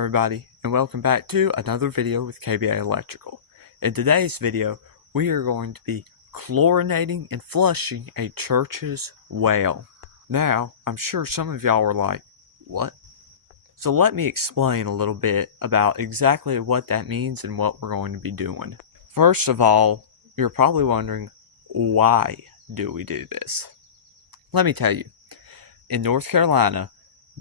everybody, and welcome back to another video with KBA Electrical. In today's video, we are going to be chlorinating and flushing a church's well. Now, I'm sure some of y'all were like, what? So let me explain a little bit about exactly what that means and what we're going to be doing. First of all, you're probably wondering, why do we do this? Let me tell you. In North Carolina,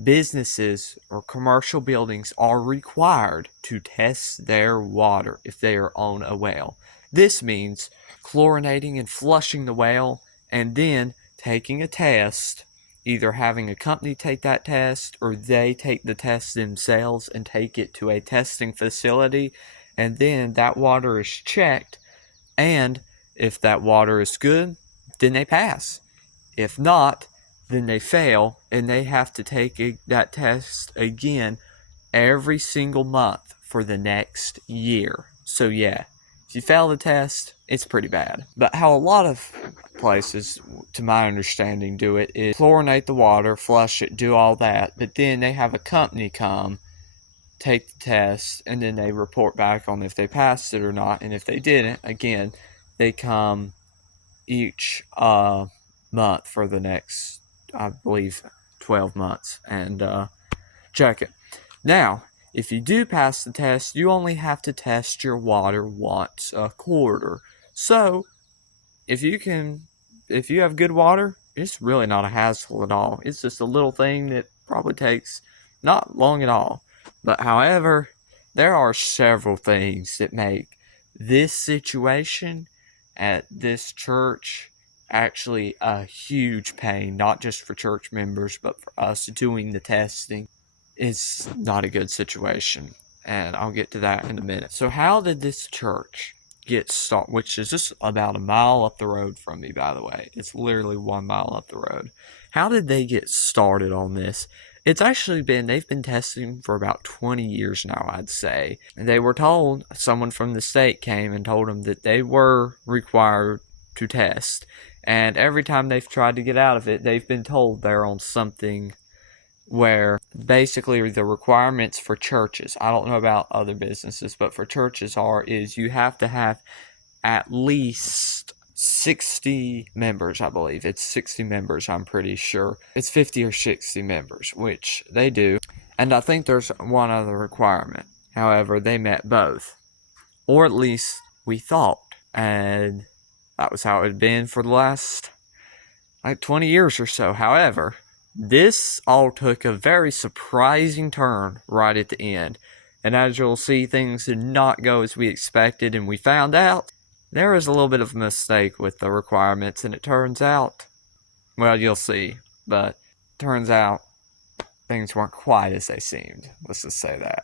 businesses or commercial buildings are required to test their water if they are on a well. This means chlorinating and flushing the well and then taking a test, either having a company take that test or they take the test themselves and take it to a testing facility, and then that water is checked, and if that water is good, then they pass. If not, then they fail, and they have to take that test again every single month for the next year. So yeah, if you fail the test, it's pretty bad. But how a lot of places, to my understanding, do it is chlorinate the water, flush it, do all that, but then they have a company come, take the test, and then they report back on if they passed it or not, and if they didn't, again, they come each month for the next, I believe, 12 months and check it. Now, if you do pass the test, you only have to test your water once a quarter. So, if you have good water, it's really not a hassle at all. It's just a little thing that probably takes not long at all. But however, there are several things that make this situation at this church actually a huge pain, not just for church members, but for us doing the testing. It's not a good situation, and I'll get to that in a minute. So how did this church get started, which is just about a mile up the road from me, by the way. It's literally 1 mile up the road. How did they get started on this? It's actually they've been testing for about 20 years now, I'd say. And they were told, someone from the state came and told them that they were required to test. And every time they've tried to get out of it, they've been told they're on something where basically the requirements for churches, I don't know about other businesses, but for churches is you have to have at least 60 members, I believe. It's 60 members, I'm pretty sure. It's 50 or 60 members, which they do. And I think there's one other requirement. However, they met both. Or at least we thought. And that was how it had been for the last, 20 years or so. However, this all took a very surprising turn right at the end. And as you'll see, things did not go as we expected, and we found out there was a little bit of a mistake with the requirements, and it turns out, well, you'll see, but turns out things weren't quite as they seemed. Let's just say that.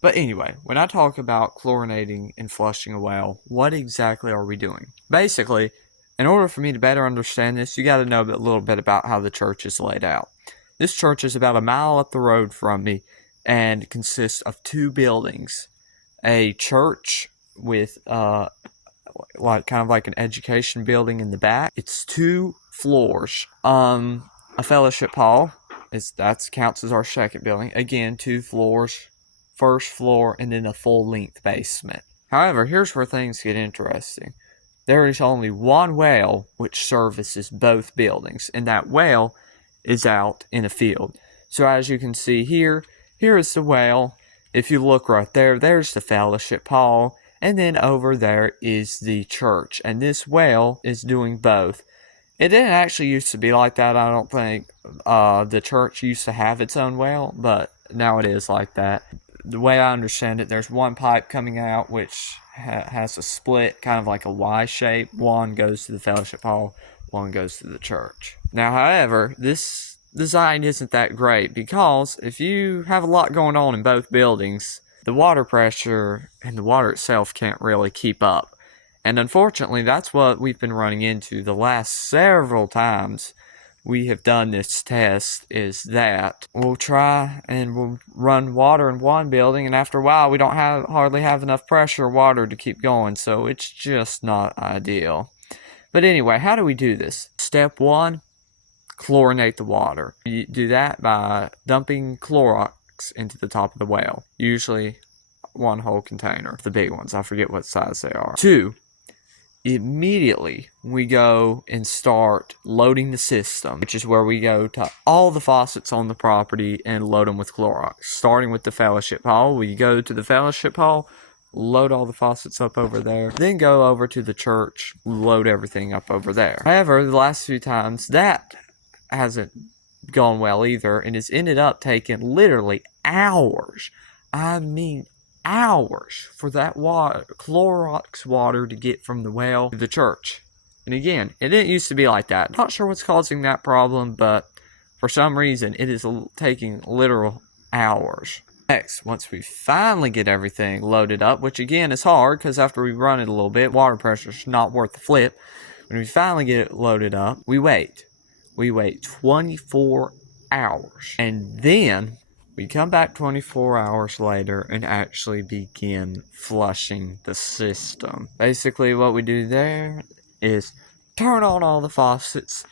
But anyway, when I talk about chlorinating and flushing a well, what exactly are we doing? Basically, in order for me to better understand this, you got to know a little bit about how the church is laid out. This church is about a mile up the road from me and consists of two buildings. A church with kind of like an education building in the back. It's 2 floors. A fellowship hall that counts as our second building. Again, 2 floors. First floor, and then a full-length basement. However, here's where things get interesting. There is only one well which services both buildings, and that well is out in a field. So as you can see here is the well. If you look right there, there's the fellowship hall, and then over there is the church, and this well is doing both. It didn't actually used to be like that, I don't think. The church used to have its own well, but now it is like that. The way I understand it, there's one pipe coming out which has a split, kind of like a Y shape. One goes to the fellowship hall, one goes to the church. Now, however, this design isn't that great because if you have a lot going on in both buildings, the water pressure and the water itself can't really keep up. And unfortunately, that's what we've been running into the last several times we have done this test, is that we'll try and we'll run water in one building, and after a while we don't hardly have enough pressure or water to keep going, so it's just not ideal. But anyway, how do we do this? Step 1, chlorinate the water. You do that by dumping Clorox Clorox into the top of the well. Usually one whole container, the big ones. I forget what size they are. 2, immediately we go and start loading the system, which is where we go to all the faucets on the property and load them with Clorox. Starting with the fellowship hall, we go to the fellowship hall, load all the faucets up over there, then go over to the church, load everything up over there. However, the last few times that hasn't gone well either, and it's ended up taking literally hours. I mean hours for that Clorox water to get from the well to the church. And again, it didn't used to be like that. Not sure what's causing that problem, but for some reason it is taking literal hours. Next, once we finally get everything loaded up, which again is hard because after we run it a little bit, water pressure's not worth the flip. When we finally get it loaded up, we wait. We wait 24 hours. And then we come back 24 hours later and actually begin flushing the system. Basically what we do there is turn on all the faucets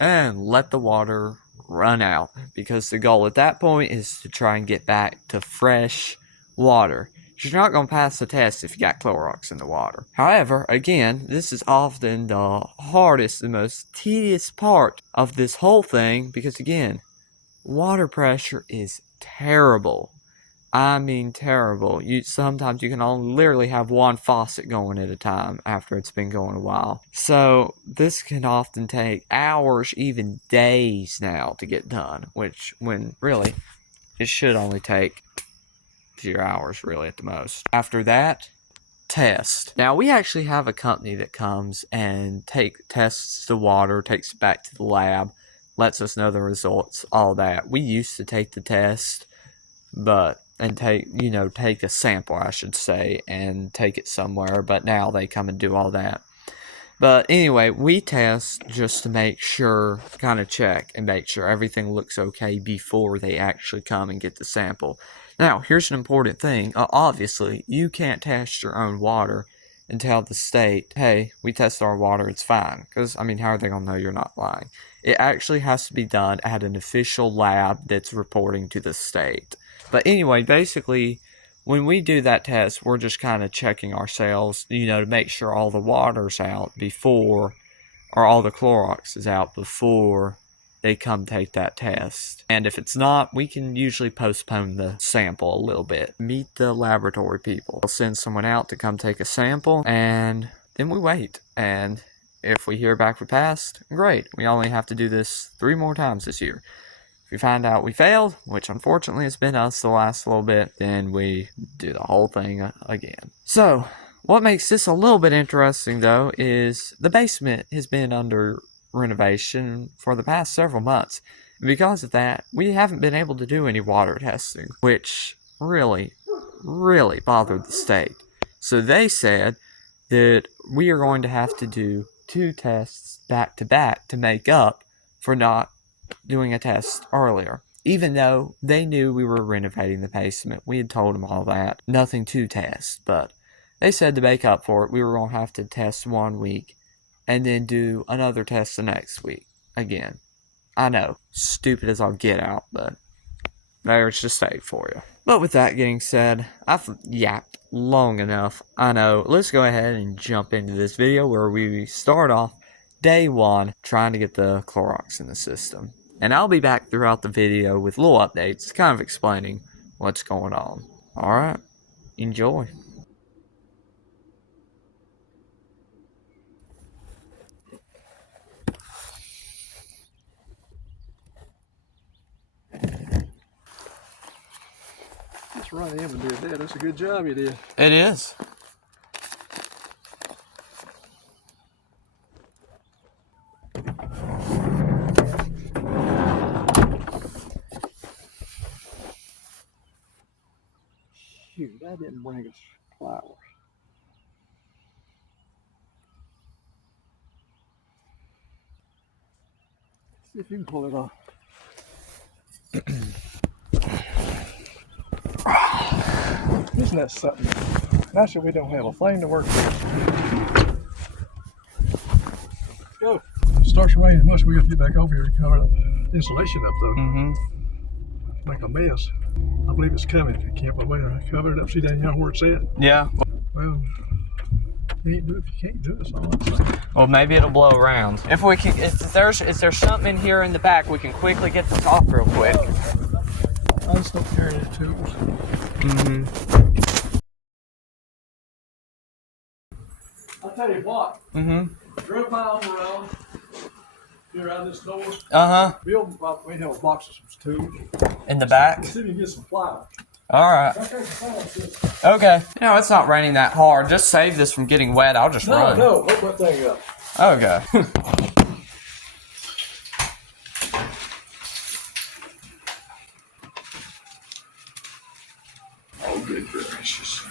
and let the water run out, because the goal at that point is to try and get back to fresh water. You're not going to pass the test if you got Clorox in the water. However, again, this is often the hardest and most tedious part of this whole thing, because again, water pressure is terrible. I mean terrible. Sometimes you can only literally have one faucet going at a time after it's been going a while. So this can often take hours, even days now to get done, which when really it should only take a few hours really at the most. After that, test. Now we actually have a company that comes and tests the water, takes it back to the lab, lets us know the results, all that. We used to take the test, take a sample, I should say, and take it somewhere, but now they come and do all that. But anyway, we test just to make sure, kind of check and make sure everything looks okay before they actually come and get the sample. Now, here's an important thing. Obviously, you can't test your own water and tell the state, hey, we tested our water, it's fine. Because, I mean, how are they going to know you're not lying? It actually has to be done at an official lab that's reporting to the state. But anyway, basically, when we do that test, we're just kind of checking ourselves, to make sure all the water's out before, or all the Clorox is out before they come take that test. And if it's not, we can usually postpone the sample a little bit. Meet the laboratory people. They'll send someone out to come take a sample, and then we wait. And if we hear back we passed, great. We only have to do this 3 more times this year. If we find out we failed, which unfortunately has been us the last little bit, then we do the whole thing again. So, what makes this a little bit interesting though is the basement has been under renovation for the past several months. And because of that, we haven't been able to do any water testing, which really bothered the state. So they said that we are going to have to do 2 tests back to back to make up for not doing a test earlier. Even though they knew we were renovating the basement, we had told them all that. Nothing to test, but they said to make up for it, we were going to have to test 1 week and then do another test the next week. Again, I know, stupid as I'll get out, but there's the state for you. But with that getting said, I've yapped long enough. I know, let's go ahead and jump into this video where we start off day 1 trying to get the Clorox in the system. And I'll be back throughout the video with little updates, kind of explaining what's going on. Alright, enjoy. Just run in and did that. That's a good job you did. It is. Shoot, that didn't bring us flowers. See if you can pull it off. Isn't that something? Actually, we don't have a thing to work with. Go. It starts raining much. We got to get back over here to cover the insulation up, though. Mm-hmm. Make a mess. I believe it's coming. If you can't wait, I cover it up. See down here where it's at. Yeah. Well, you can't do it if you can't do it. That's all I'm saying. Well, maybe it'll blow around. If we can, is there something in here in the back, we can quickly get this off real quick. I just don't carry any tools. Mm-hmm. I'll tell you what. Mm-hmm. Drove miles around. Here out this door. Uh-huh. Bill, we have a box of some tools. In the back? See if you can get some flour. All right. Okay. You know, it's not raining that hard. Just save this from getting wet. I'll just run. No, hook that thing up. Okay. Oh, good gracious.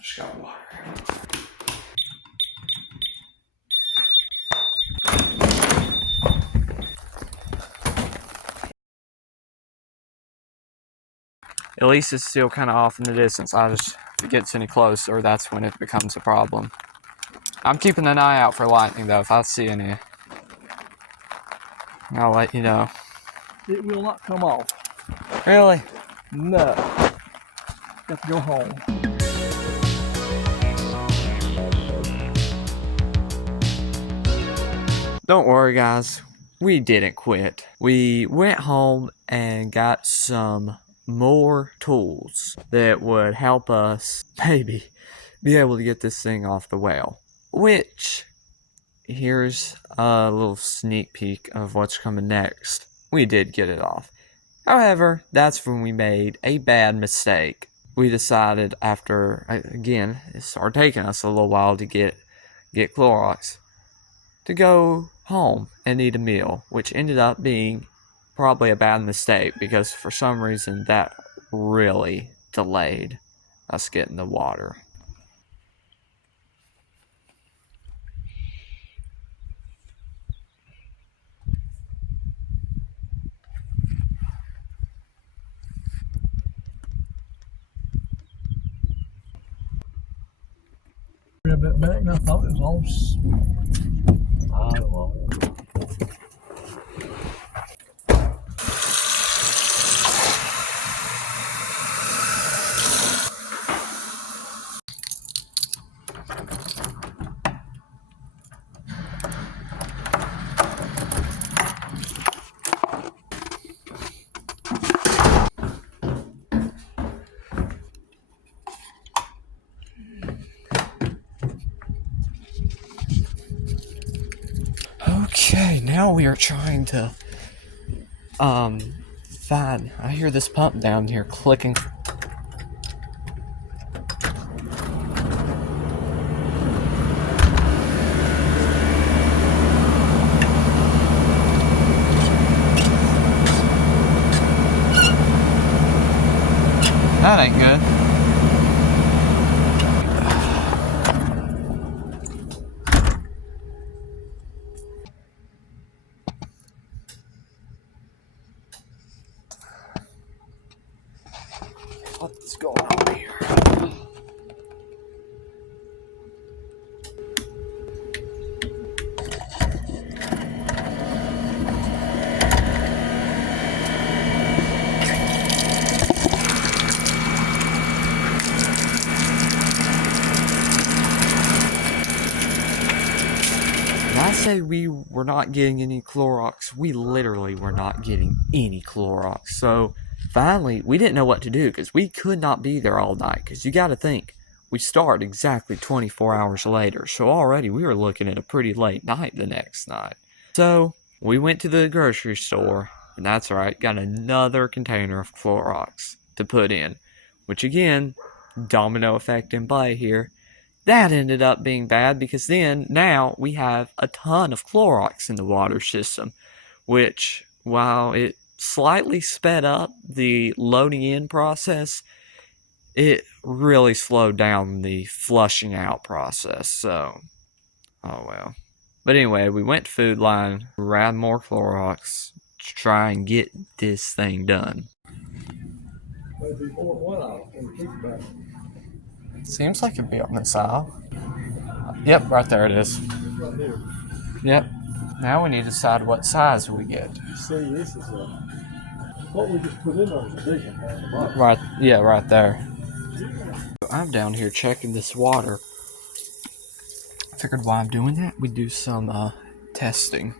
Just got water. At least it's still kind of off in the distance. If it gets any closer, that's when it becomes a problem. I'm keeping an eye out for lightning, though. If I see any, I'll let you know. It will not come off. Really? No. Got to go home. Don't worry, guys. We didn't quit. We went home and got some more tools that would help us maybe be able to get this thing off the whale. Which, here's a little sneak peek of what's coming next. We did get it off. However, that's when we made a bad mistake. We decided after, again, it started taking us a little while to get Clorox, to go home and eat a meal, which ended up being probably a bad mistake because for some reason that really delayed us getting the water. Grab that back and I thought it was all. I don't know. Okay, now we are trying to find. I hear this pump down here clicking. That ain't good. What's going on here? When I say we were not getting any Clorox, we literally were not getting any Clorox. So finally, we didn't know what to do because we could not be there all night. Because you got to think, we start exactly 24 hours later. So already we were looking at a pretty late night the next night. So we went to the grocery store, and that's right, got another container of Clorox to put in. Which again, domino effect in play here. That ended up being bad because now we have a ton of Clorox in the water system, which, while it slightly sped up the loading in process, it really slowed down the flushing out process. So, oh well. But anyway, we went to Food Line, grabbed more Clorox to try and get this thing done. Maybe more than one aisle when you think about it. Seems like it'd be on this aisle. Yep, right there it is. Right here. Yep. Now we need to decide what size we get. See, this is what we just put in there is a big one down the bottom. Right, yeah, right there. I'm down here checking this water. I figured while I'm doing that, we'd do some testing.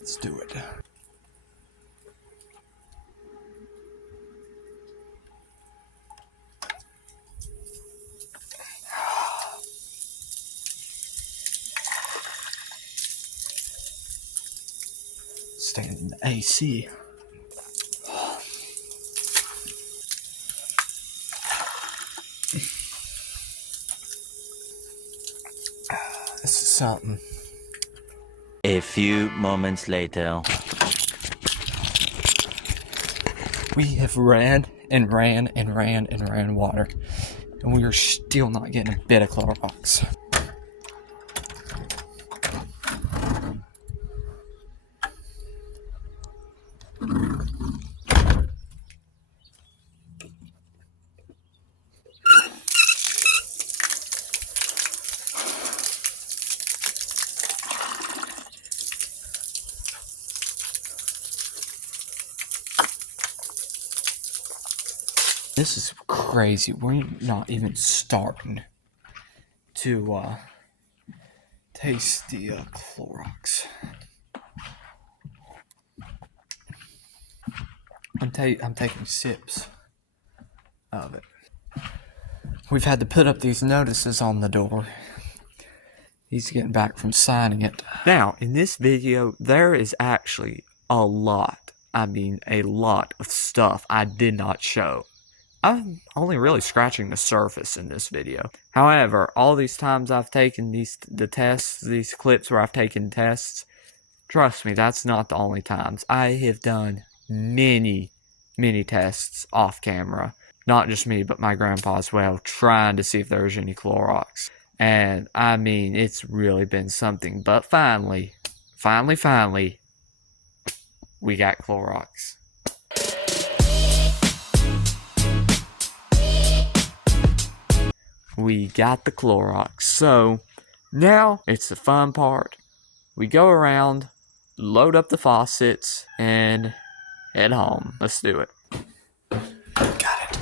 Let's do it. Staying in the AC. This is something. A few moments later. We have ran and ran and ran and ran water, and we are still not getting a bit of Clorox. This is crazy. We're not even starting to taste the Clorox. I'm taking sips of it. We've had to put up these notices on the door. He's getting back from signing it. Now, in this video, there is actually a lot, I mean a lot of stuff I did not show. I'm only really scratching the surface in this video. However, all these times I've taken these clips where I've taken tests, trust me, that's not the only times. I have done many tests off camera. Not just me, but my grandpa as well, trying to see if there's any Clorox. And I mean, it's really been something. But finally, we got Clorox. We got the Clorox. So now it's the fun part. We go around, load up the faucets, and head home. Let's do it. Got it.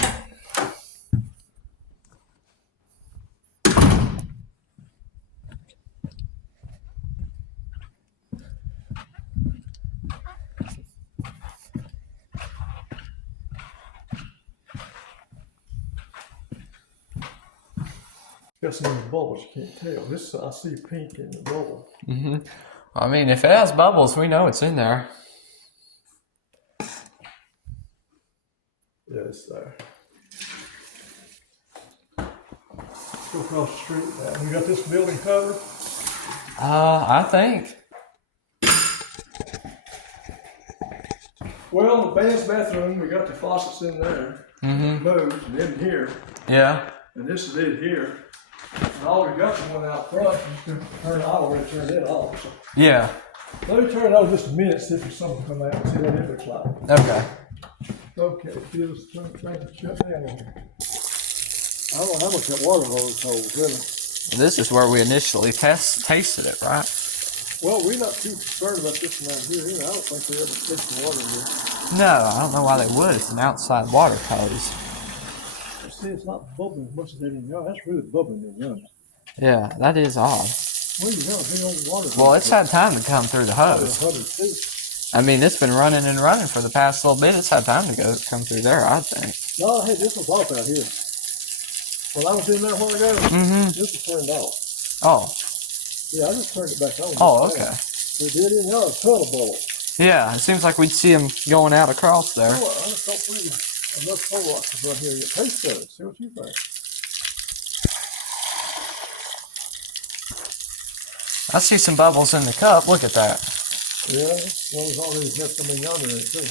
Got some of the bubbles, you can't tell. This I see pink in the bubble. Mm-hmm. I mean, if it has bubbles, we know it's in there. Yeah, it's there. Let's go across the street now. We got this building covered. I think. Well, the band's bathroom, we got the faucets in there. Mm-hmm. Those, and in here. Yeah. And this is it here. And all we got the one out front. You can turn it, I already turned it off. So. Yeah. Let me turn it on just a minute, see if there's something come out and see what it looks like. Okay. Okay, feels trying to shut down on here. I don't know how much that water hose holds, really. This is where we initially tasted it, right? Well, we're not too concerned about this one out here. I don't think they ever fixed the water here. No, I don't know why they would. It's an outside water hose. See, it's not bubbling as much as they didn't know. That's really bubbling in young. Yeah, that is odd. Well, you know, big old water. Well, it's had time to come through the hose. I mean, it's been running and running for the past little bit. It's had time to come through there, I think. No, hey, this was off out here. When I was in there a while ago, this was turned off. Oh. Yeah, I just turned it back on. Oh, okay. They did in there a ton of bubbles. Yeah, it seems like we'd see them going out across there. Oh, I felt pretty good. Enough Clorox is right here. You taste it. See what you think. I see some bubbles in the cup. Look at that. Yeah, well, there's already got something yonder in it too.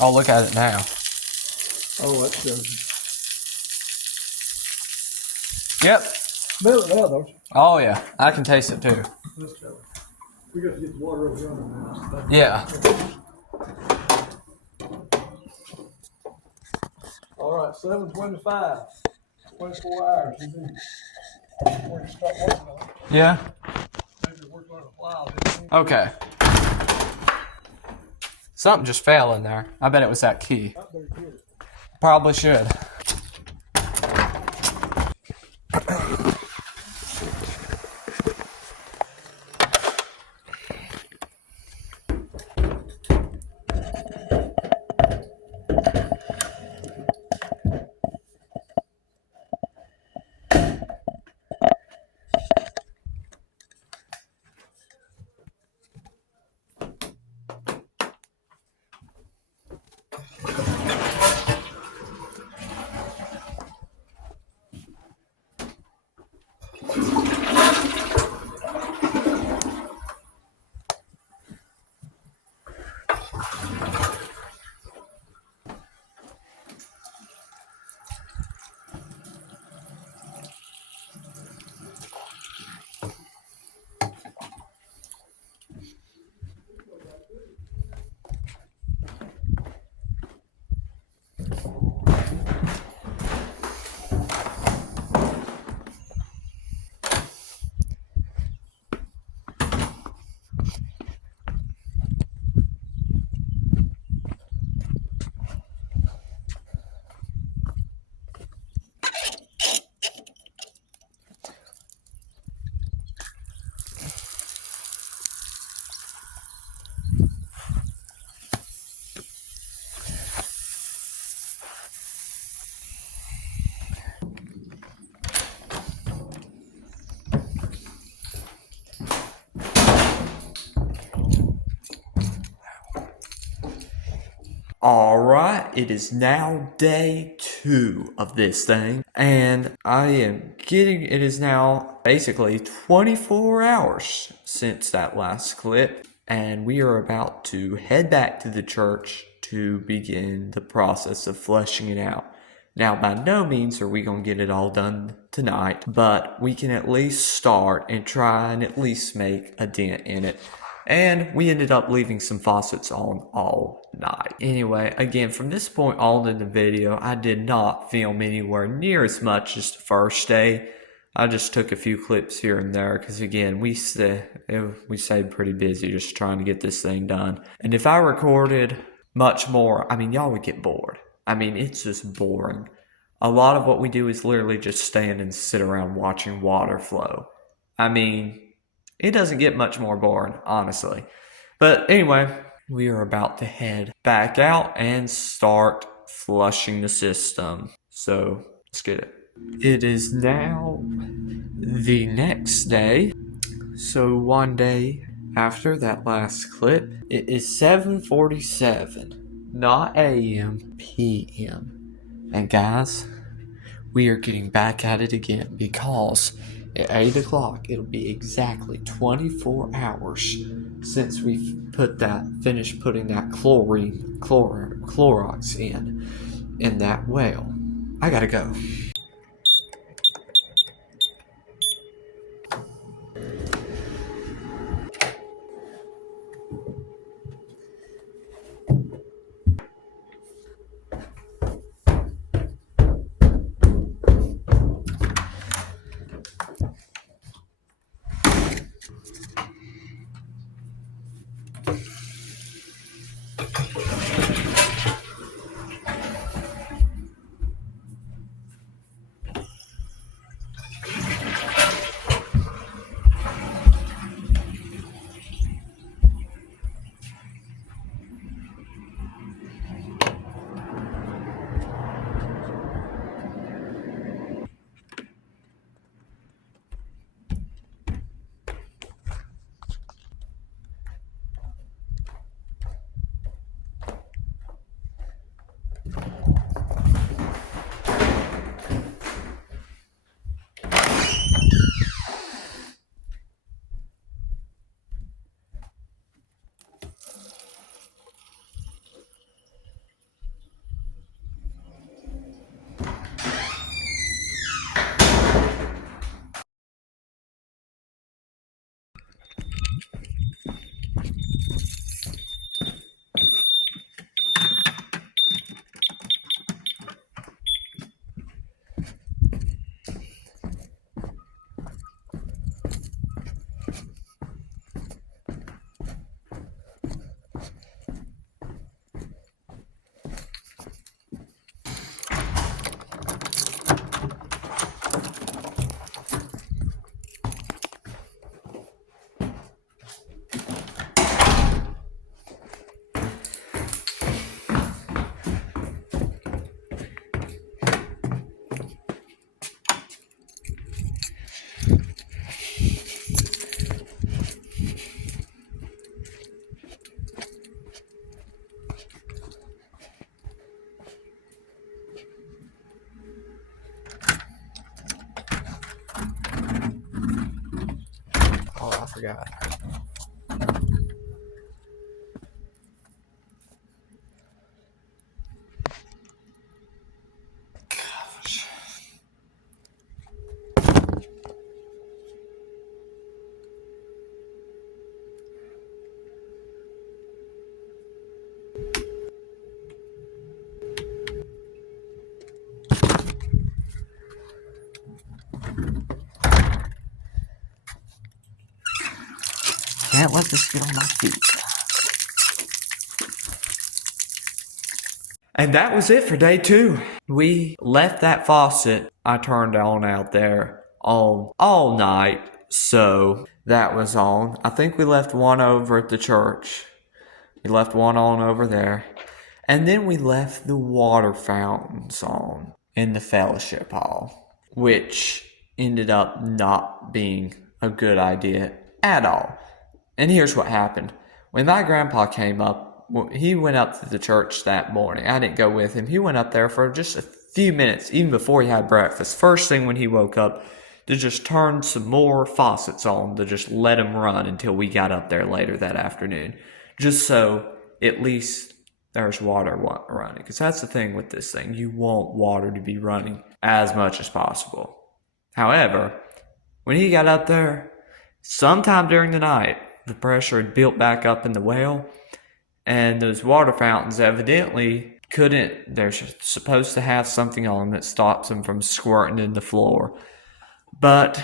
Oh, look at it now. Oh, that's good. Yep. Smell it now, don't you? Oh, yeah. I can taste it too. Let's try it. We got to get the water over yonder now. Yeah. All right, 7:25. 24 hours. Before you start working on it. Yeah. Maybe work on a while. Then. Okay. Something just fell in there. I bet it was that key. I better get it. Probably should. Alright, it is now day 2 of this thing, and it is now basically 24 hours since that last clip, and we are about to head back to the church to begin the process of fleshing it out. Now, by no means are we going to get it all done tonight, but we can at least start and try and at least make a dent in it. And we ended up leaving some faucets on all night. Anyway, again, from this point on in the video, I did not film anywhere near as much as the first day. I just took a few clips here and there because, again, we stayed pretty busy just trying to get this thing done. And if I recorded much more, I mean, y'all would get bored. I mean, it's just boring. A lot of what we do is literally just stand and sit around watching water flow. I mean, it doesn't get much more boring, honestly. But anyway, we are about to head back out and start flushing the system. So, let's get it. It is now the next day. So, one day after that last clip, it is 7:47. Not AM, PM. And guys, we are getting back at it again because at 8 o'clock it'll be exactly 24 hours since we've finished putting that Clorox in that well. I gotta go. forgot. Gosh. Can't let this get on my feet. And that was it for day 2. We left that faucet I turned on out there all night, so that was on. I think we left one over at the church. We left one on over there. And then we left the water fountains on in the fellowship hall, which ended up not being a good idea at all. And here's what happened. When my grandpa came up, he went up to the church that morning. I didn't go with him. He went up there for just a few minutes, even before he had breakfast. First thing when he woke up, to just turn some more faucets on, to just let them run until we got up there later that afternoon. Just so at least there's water running. Because that's the thing with this thing. You want water to be running as much as possible. However, when he got up there, sometime during the night, the pressure had built back up in the well, and those water fountains evidently couldn't, they're supposed to have something on them that stops them from squirting in the floor. But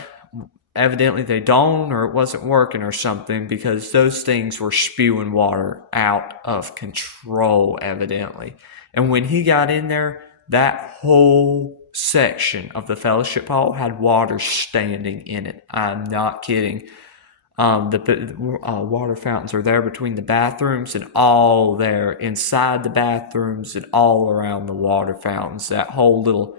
evidently they don't, or it wasn't working or something, because those things were spewing water out of control, evidently. And when he got in there, that whole section of the fellowship hall had water standing in it. I'm not kidding. The water fountains are there between the bathrooms and all there inside the bathrooms and all around the water fountains. That whole little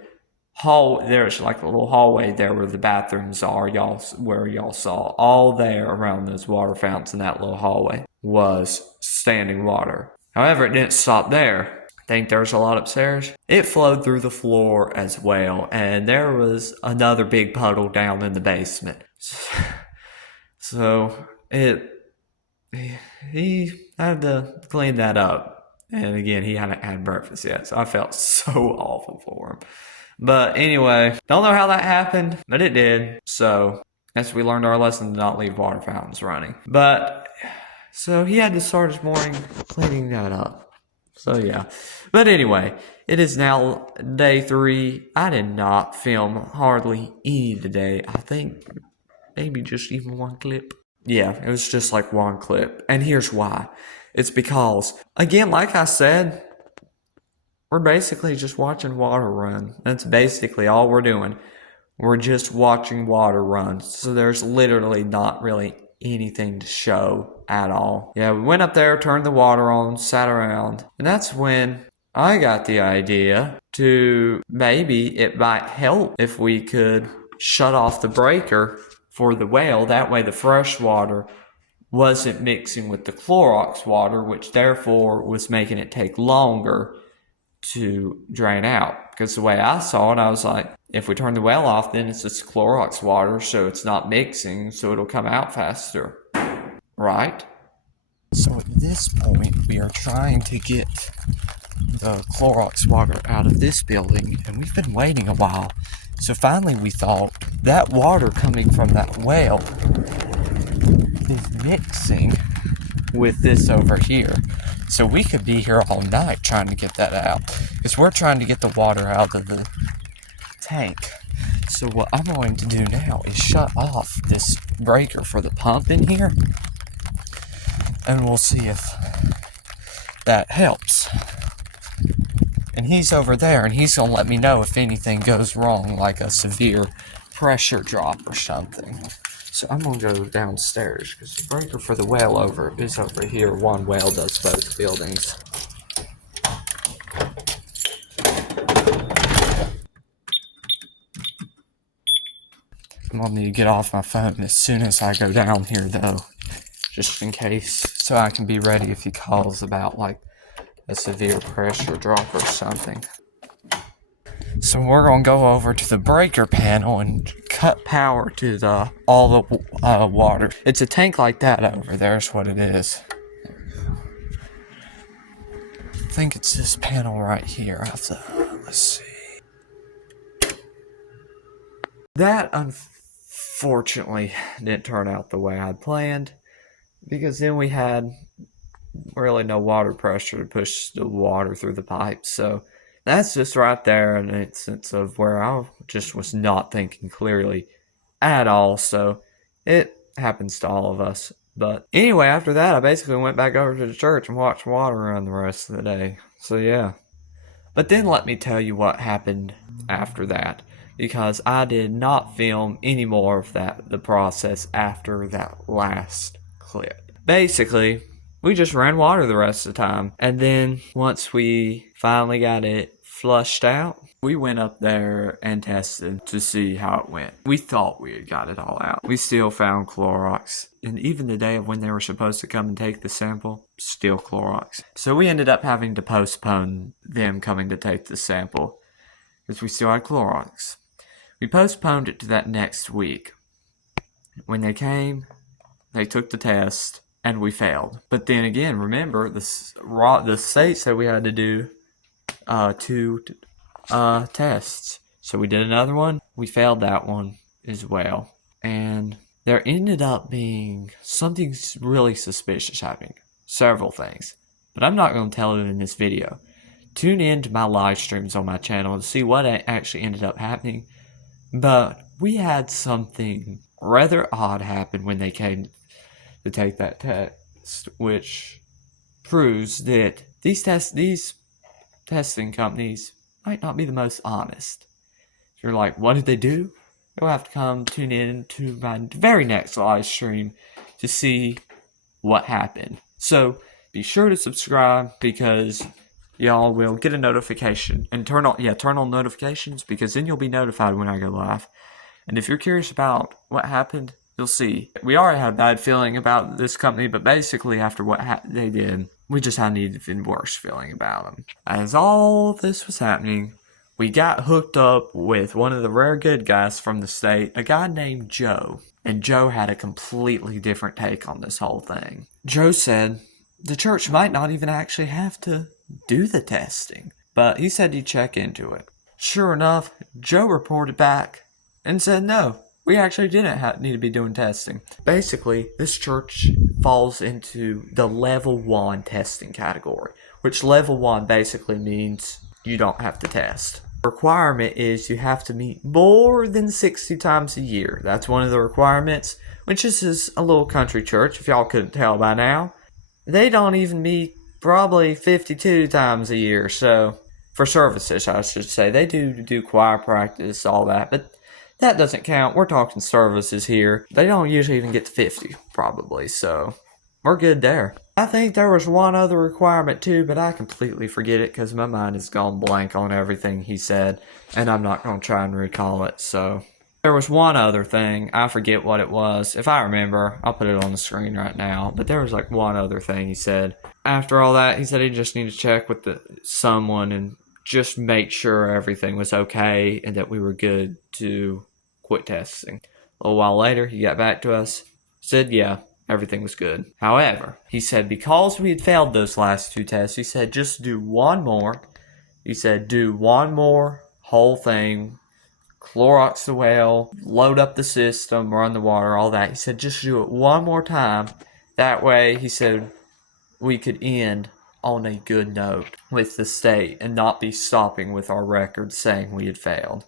hall, there's like a little hallway there where the bathrooms are, where y'all saw. All there around those water fountains in that little hallway was standing water. However, it didn't stop there. I think there's a lot upstairs. It flowed through the floor as well, and there was another big puddle down in the basement. So he had to clean that up. And again, he hadn't had breakfast yet, so I felt so awful for him. But anyway, don't know how that happened, but it did. So as we learned our lesson to not leave water fountains running. But so he had to start his morning cleaning that up. So yeah. But anyway, it is now day 3. I did not film hardly any today. I think maybe just even one clip. Yeah, it was just like one clip. And here's why. It's because, again, like I said, we're basically just watching water run. That's basically all we're doing. We're just watching water run. So there's literally not really anything to show at all. Yeah, we went up there, turned the water on, sat around. And that's when I got the idea to maybe it might help if we could shut off the breaker for the well. That way the fresh water wasn't mixing with the Clorox water, which therefore was making it take longer to drain out. Because the way I saw it, I was like, if we turn the well off, then it's just Clorox water, so it's not mixing, so it'll come out faster. Right? So at this point, we are trying to get the Clorox water out of this building, and we've been waiting a while. So finally we thought that water coming from that well is mixing with this over here. So we could be here all night trying to get that out, because we're trying to get the water out of the tank. So what I'm going to do now is shut off this breaker for the pump in here, and we'll see if that helps. And he's over there, and he's gonna let me know if anything goes wrong, like a severe pressure drop or something. So I'm gonna go downstairs, because the breaker for the well is over here. One well does both buildings. I'm gonna need to get off my phone as soon as I go down here, though, just in case, so I can be ready if he calls about like a severe pressure drop or something. So we're gonna go over to the breaker panel and cut power to all the water. It's a tank like that over there is what it is. I think it's this panel right here. Let's see. That unfortunately didn't turn out the way I'd planned, because then we had really no water pressure to push the water through the pipes. So that's just right there an instance of where I just was not thinking clearly at all. So it happens to all of us. But anyway, after that, I basically went back over to the church and watched water run the rest of the day. So yeah. But then let me tell you what happened after that, because I did not film any more of the process after that last clip. Basically, we just ran water the rest of the time, and then once we finally got it flushed out, we went up there and tested to see how it went. We thought we had got it all out. We still found Clorox, and even the day of when they were supposed to come and take the sample, still Clorox. So we ended up having to postpone them coming to take the sample, because we still had Clorox. We postponed it to that next week. When they came, they took the test, and we failed. But then again, remember, the state said we had to do 2 tests. So we did another one. We failed that one as well. And there ended up being something really suspicious happening. Several things. But I'm not going to tell it in this video. Tune in to my live streams on my channel to see what actually ended up happening. But we had something rather odd happen when they came to take that test, which proves that these testing companies might not be the most honest. If you're like, what did they do? You'll have to come tune in to my very next live stream to see what happened. So be sure to subscribe, because y'all will get a notification, and turn on notifications, because then you'll be notified when I go live. And if you're curious about what happened, you'll see. We already had a bad feeling about this company, but basically after what they did, we just had an even worse feeling about them. As all this was happening, we got hooked up with one of the rare good guys from the state, a guy named Joe. And Joe had a completely different take on this whole thing. Joe said the church might not even actually have to do the testing, but he said he'd check into it. Sure enough, Joe reported back and said no, we actually didn't need to be doing testing. Basically, this church falls into the level 1 testing category, which level 1 basically means you don't have to test. The requirement is you have to meet more than 60 times a year. That's one of the requirements, which is a little country church, if y'all couldn't tell by now. They don't even meet probably 52 times a year, so for services, I should say. They do choir practice, all that, but that doesn't count. We're talking services here. They don't usually even get to 50, probably, so we're good there. I think there was one other requirement too, but I completely forget it because my mind has gone blank on everything he said, and I'm not going to try and recall it, so. There was one other thing. I forget what it was. If I remember, I'll put it on the screen right now, but there was like one other thing he said. After all that, he said he just needed to check with someone and just make sure everything was okay and that we were good to quit testing. A little while later, he got back to us, said yeah, everything was good. However, he said because we had failed those last 2 tests, he said just do one more. He said do one more whole thing, Clorox the well, load up the system, run the water, all that. He said just do it one more time. That way, he said, we could end on a good note with the state and not be stopping with our record saying we had failed.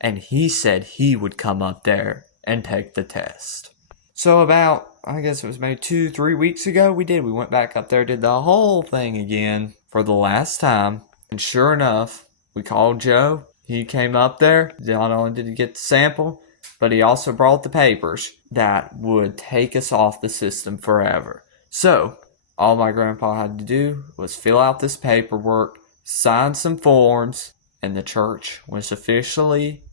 And he said he would come up there and take the test. So about, I guess it was maybe 2-3 weeks ago, we went back up there, did the whole thing again for the last time. And sure enough, we called Joe. He came up there. Not only did he get the sample, but he also brought the papers that would take us off the system forever. So all my grandpa had to do was fill out this paperwork, sign some forms, and the church was officially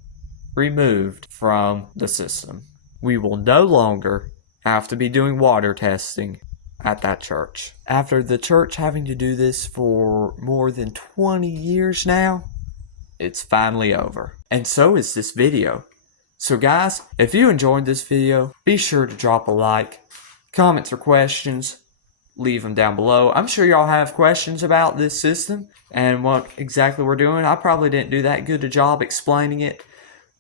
removed from the system. We will no longer have to be doing water testing at that church. After the church having to do this for more than 20 years now, it's finally over. And so is this video. So guys, if you enjoyed this video, be sure to drop a like. Comments or questions, leave them down below. I'm sure y'all have questions about this system and what exactly we're doing. I probably didn't do that good a job explaining it.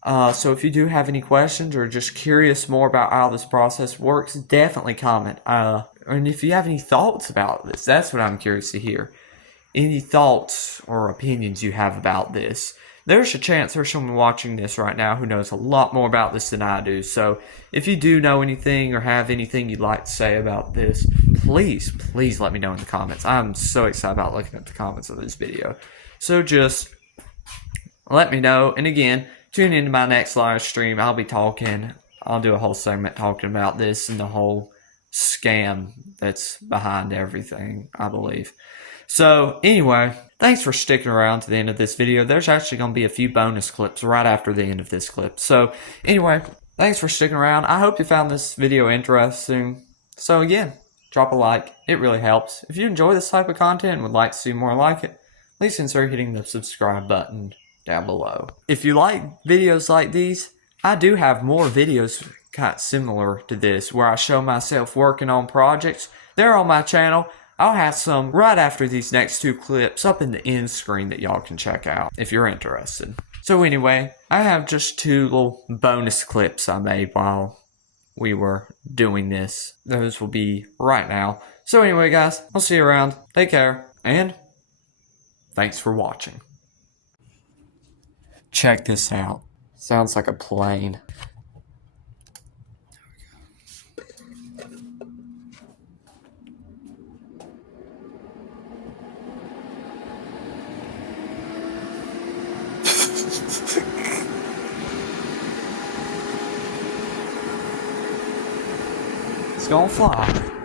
So if you do have any questions or just curious more about how this process works, definitely comment. And if you have any thoughts about this, that's what I'm curious to hear. Any thoughts or opinions you have about this. There's a chance there's someone watching this right now who knows a lot more about this than I do. So if you do know anything or have anything you'd like to say about this, please let me know in the comments. I'm so excited about looking at the comments of this video. So just let me know. And again, tune into my next live stream. I'll do a whole segment talking about this and the whole scam that's behind everything, I believe. So anyway, thanks for sticking around to the end of this video. There's actually going to be a few bonus clips right after the end of this clip. So anyway, thanks for sticking around. I hope you found this video interesting. So again, drop a like. It really helps. If you enjoy this type of content and would like to see more like it, please consider hitting the subscribe button down below. If you like videos like these, I do have more videos kind of similar to this where I show myself working on projects. They're on my channel. I'll have some right after these next two clips up in the end screen that y'all can check out if you're interested. So anyway, I have just two little bonus clips I made while we were doing this. Those will be right now. So anyway guys, I'll see you around. Take care, and thanks for watching. Check this out. Sounds like a plane. It's gonna fly.